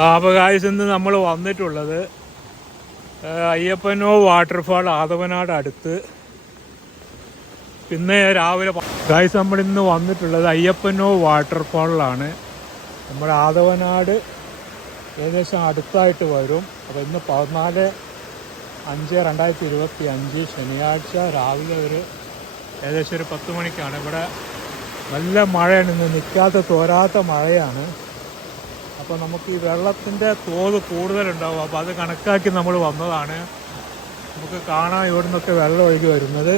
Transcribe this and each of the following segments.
അപ്പോൾ കാഴ്ച ഇന്ന് നമ്മൾ വന്നിട്ടുള്ളത് അയ്യപ്പനോ വാട്ടർഫാൾ ആദവനാട് അടുത്ത്. പിന്നെ രാവിലെ ഗായ്സ് നമ്മൾ ഇന്ന് വന്നിട്ടുള്ളത് അയ്യപ്പനോ വാട്ടർഫാളിലാണ്. നമ്മുടെ ആദവനാട് ഏകദേശം അടുത്തായിട്ട് വരും. അപ്പോൾ ഇന്ന് പതിനാല് അഞ്ച് രണ്ടായിരത്തി ഇരുപത്തി അഞ്ച് ശനിയാഴ്ച രാവിലെ ഒരു ഏകദേശം ഒരു പത്ത് മണിക്കാണ്. ഇവിടെ നല്ല മഴയാണ്. ഇന്ന് നിൽക്കാത്ത തോരാത്ത മഴയാണ്. അപ്പോൾ നമുക്ക് ഈ വെള്ളത്തിന്റെ തോത് കൂടുതലുണ്ടാവും. അപ്പോൾ അത് കണക്കാക്കി നമ്മൾ വന്നതാണ്. നമുക്ക് കാണാം ഇവിടെ നിന്നൊക്കെ വെള്ളം ഒഴുകി വരുന്നത്.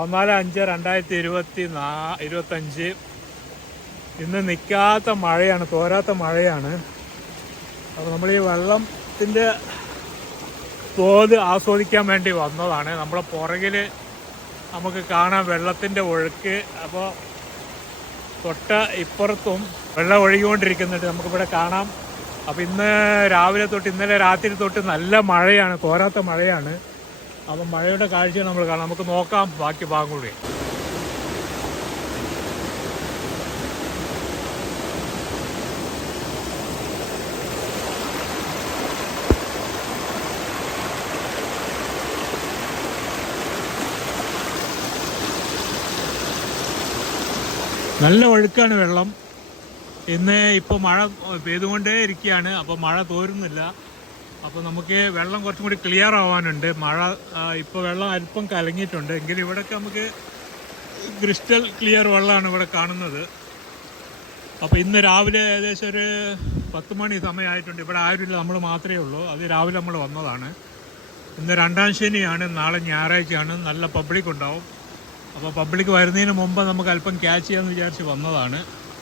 പതിനാല് അഞ്ച് രണ്ടായിരത്തി ഇരുപത്തി നാ ഇരുപത്തഞ്ച്. ഇന്ന് നിൽക്കാത്ത മഴയാണ് തോരാത്ത മഴയാണ്. അപ്പോൾ നമ്മൾ ഈ വെള്ളത്തിന്റെ തോത് ആസ്വദിക്കാൻ വേണ്ടി വന്നതാണ്. നമ്മളെ പുറകിൽ നമുക്ക് കാണാം വെള്ളത്തിന്റെ ഒഴുക്ക്. അപ്പോൾ തൊട്ട് ഇപ്പുറത്തും വെള്ളം ഒഴുകിക്കൊണ്ടിരിക്കുന്നുണ്ട്. നമുക്കിവിടെ കാണാം. അപ്പോൾ ഇന്ന് രാവിലെ തൊട്ട് ഇന്നലെ രാത്രി തൊട്ട് നല്ല മഴയാണ് തോരാത്ത മഴയാണ്. അപ്പം മഴയുടെ കാഴ്ച നമ്മൾ കാണാം. നമുക്ക് നോക്കാം ബാക്കി ഭാഗം കൂടി നല്ല ഒഴുക്കാണ് വെള്ളം. ഇന്ന് ഇപ്പോൾ മഴ പെയ്തുകൊണ്ടേ ഇരിക്കുകയാണ് അപ്പോൾ മഴ തോരുന്നില്ല. അപ്പോൾ നമുക്ക് വെള്ളം കുറച്ചും കൂടി ക്ലിയർ ആവാനുണ്ട്. മഴ ഇപ്പോൾ വെള്ളം അല്പം കലങ്ങിയിട്ടുണ്ട്. എങ്കിലും ഇവിടെയൊക്കെ നമുക്ക് ക്രിസ്റ്റൽ ക്ലിയർ വെള്ളമാണ് ഇവിടെ കാണുന്നത്. അപ്പോൾ ഇന്ന് രാവിലെ ഏകദേശം ഒരു പത്ത് മണി സമയമായിട്ടുണ്ട്. ഇവിടെ ആരുമില്ല നമ്മൾ മാത്രമേ ഉള്ളൂ. അത് രാവിലെ നമ്മൾ വന്നതാണ്. ഇന്ന് രണ്ടാം ശനിയാണ് നാളെ ഞായറാഴ്ചയാണ്. നല്ല പബ്ലിക് ഉണ്ടാവും. അപ്പോൾ പബ്ലിക് വരുന്നതിന് മുമ്പ് നമുക്ക് അല്പം ക്യാച്ച് ചെയ്യാമെന്ന് വിചാരിച്ച് വന്നതാണ്.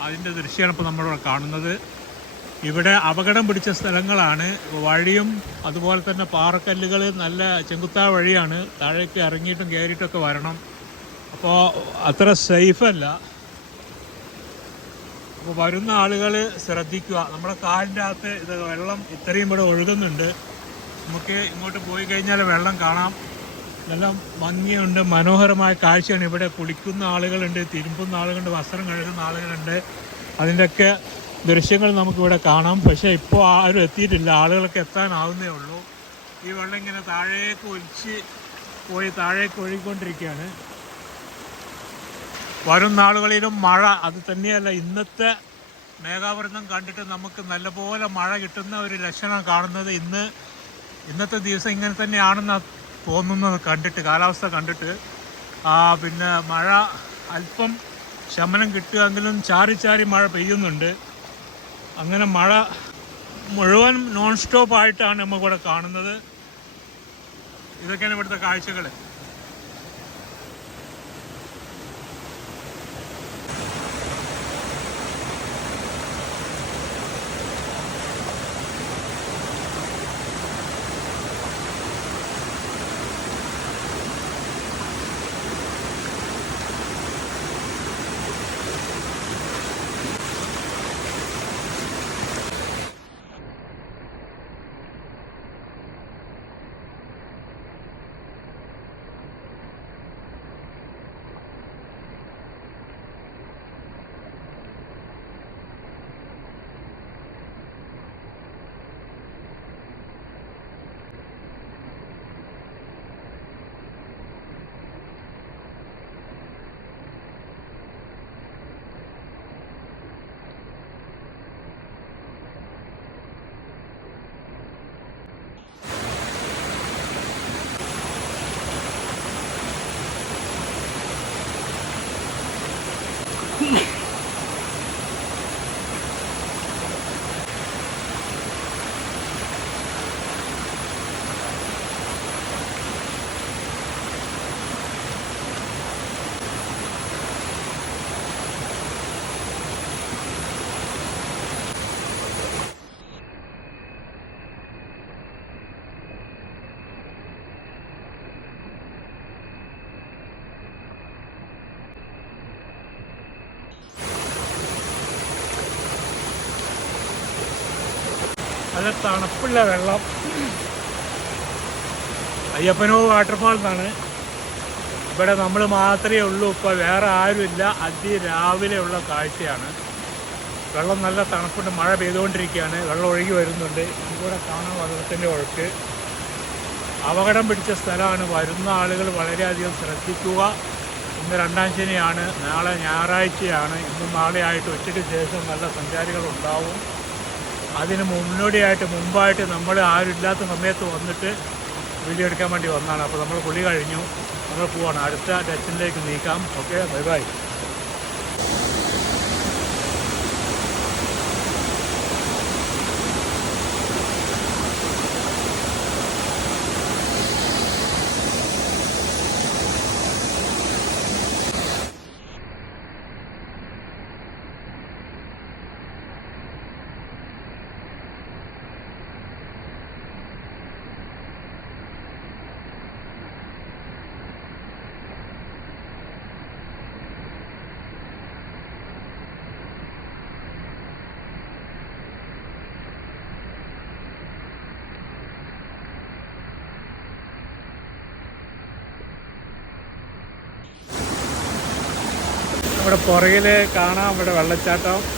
അതിന്റെ ദൃശ്യമാണ് ഇപ്പോൾ നമ്മളിവിടെ കാണുന്നത്. ഇവിടെ അപകടം പിടിച്ച സ്ഥലങ്ങളാണ്. വഴിയും അതുപോലെ തന്നെ പാറക്കല്ലുകൾ നല്ല ചെങ്കുത്താ വഴിയാണ്. താഴേക്ക് ഇറങ്ങിയിട്ടും കയറിയിട്ടൊക്കെ വരണം. അപ്പോൾ അത്ര സേഫല്ല അപ്പോൾ വരുന്ന ആളുകൾ ശ്രദ്ധിക്കുക. നമ്മുടെ കാലിന്റെ അകത്ത് ഇത് വെള്ളം ഇത്രയും ഇവിടെ ഒഴുകുന്നുണ്ട്. നമുക്ക് ഇങ്ങോട്ട് പോയി കഴിഞ്ഞാൽ വെള്ളം കാണാം. നല്ല ഭംഗിയുണ്ട്. മനോഹരമായ കാഴ്ചയാണ് ഇവിടെ. കുളിക്കുന്ന ആളുകളുണ്ട് തിരുമ്പുന്ന ആളുകളുണ്ട് വസ്ത്രം കഴുകുന്ന ആളുകളുണ്ട്. അതിന്റെയൊക്കെ ദൃശ്യങ്ങൾ നമുക്കിവിടെ കാണാം. പക്ഷേ ഇപ്പോൾ ആരും എത്തിയിട്ടില്ല. ആളുകളൊക്കെ എത്താനാവുന്നേ ഉള്ളൂ. ഈ വെള്ളം ഇങ്ങനെ താഴേക്ക് ഒലിച്ച് പോയി താഴേക്ക് ഒഴുകിക്കൊണ്ടിരിക്കുകയാണ്. വരും നാളുകളിലും മഴ അത് തന്നെയല്ല ഇന്നത്തെ മേഘാവൃതം കണ്ടിട്ട് നമുക്ക് നല്ലപോലെ മഴ കിട്ടുന്ന ഒരു ലക്ഷണം കാണുന്നത്. ഇന്ന് ഇന്നത്തെ ദിവസം ഇങ്ങനെ തന്നെയാണെന്ന് തോന്നുന്നത് കണ്ടിട്ട് കാലാവസ്ഥ കണ്ടിട്ട്. പിന്നെ മഴ അല്പം ശമനം കിട്ടുമെങ്കിലും ചാറി ചാറി മഴ പെയ്യുന്നുണ്ട്. അങ്ങനെ മഴ മുഴുവൻ നോൺ സ്റ്റോപ്പ് ആയിട്ടാണ് നമുക്കിവിടെ കാണുന്നത്. ഇതൊക്കെയാണ് ഇവിടുത്തെ കാഴ്ചകൾ നല്ല തണുപ്പുള്ള വെള്ളം. അയ്യപ്പനോ വാട്ടർഫാൾ എന്നാണ് ഇവിടെ നമ്മൾ മാത്രമേ ഉള്ളൂ ഇപ്പോൾ വേറെ ആരുമില്ല. അതിരാവിലെയുള്ള കാഴ്ചയാണ്. വെള്ളം നല്ല തണുപ്പുണ്ട് മഴ പെയ്തുകൊണ്ടിരിക്കുകയാണ്. വെള്ളം ഒഴുകി വരുന്നുണ്ട്. ഇതുകൂടെ കാണാൻ വെള്ളത്തിന്റെ ഒഴുക്ക്. അപകടം പിടിച്ച സ്ഥലമാണ്. വരുന്ന ആളുകൾ വളരെയധികം ശ്രദ്ധിക്കുക. ഇന്ന് രണ്ടാം ശനിയാണ്. നാളെ ഞായറാഴ്ചയാണ്. ഇന്നും നാളെയായിട്ട് ഉച്ചയ്ക്ക് ശേഷം നല്ല സഞ്ചാരികൾ ഉണ്ടാവും അതിന് മുന്നോടിയായിട്ട് മുമ്പായിട്ട് നമ്മൾ ആരുമില്ലാത്ത സമയത്ത് വന്നിട്ട് വീഡിയോ എടുക്കാൻ വേണ്ടി വന്നതാണ് അപ്പോൾ നമ്മൾ കുളി കഴിഞ്ഞു. നമ്മൾ പോവാണ്. അടുത്ത ഡെസ്റ്റിനിലേക്ക് നീക്കാം. Okay bye bye. നമ്മുടെ പുറകിൽ കാണാം. ഇവിടെ വെള്ളച്ചാട്ടം.